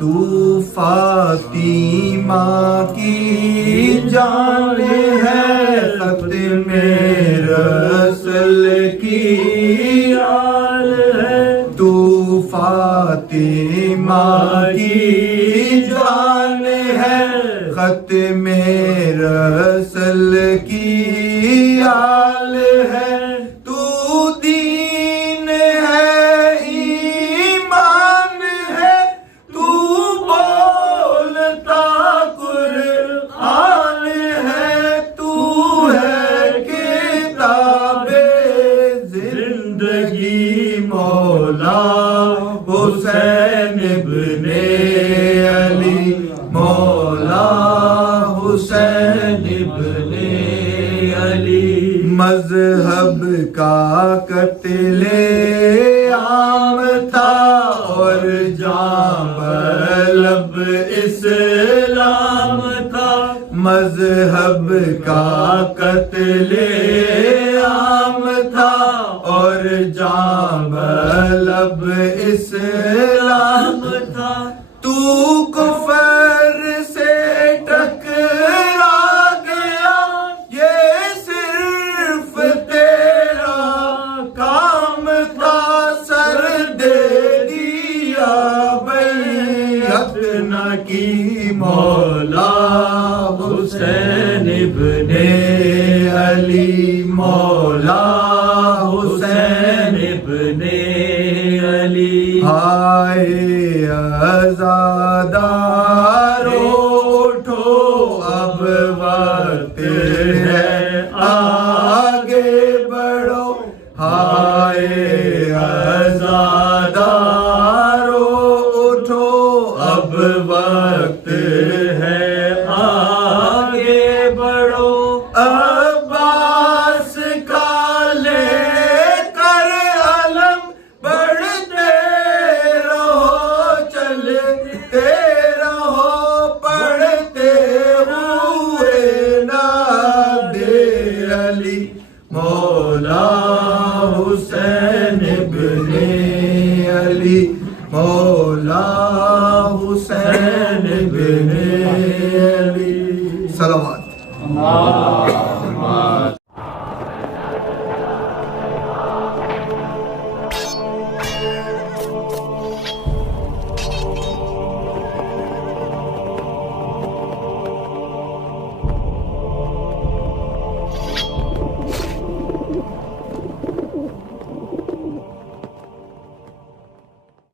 تو فاطمہ کی جان ہے، خط میں رسول کی آل ہے۔ تو فاطمہ کی جان ہے، خط میں رسول کی آل ہے۔ تو دین ہے، ایمان ہے، تو بولتا قرآن ہے۔ تو ہے کتاب زندگی مولا حسین ابن علی، مولا حسین ابن علی۔ مذہب کا قتل عام تھا اور جاں بلب اسلام تھا۔ مذہب کا قتل عام تھا اور جاں بلب اسلام تھا۔ تو کفر سے ٹکرا گیا، یہ صرف تیرا کام تھا۔ سر دے دیا بیعت نہ کی، مولا حسین ابن علی، مولا حسین ابن علی۔ ہائے عزادارو اٹھو، اب وقت ہے آگے بڑھو۔ ہائے عزادارو اٹھو، اب وقت ہے آگے بڑھو۔ عباس کا لے کر علم بڑھتے رہو، چلتے رہو، پڑھتے ہوئے ناد علی، مولا حسین ابن علی، مولا حسین ابن علی۔ صلوات۔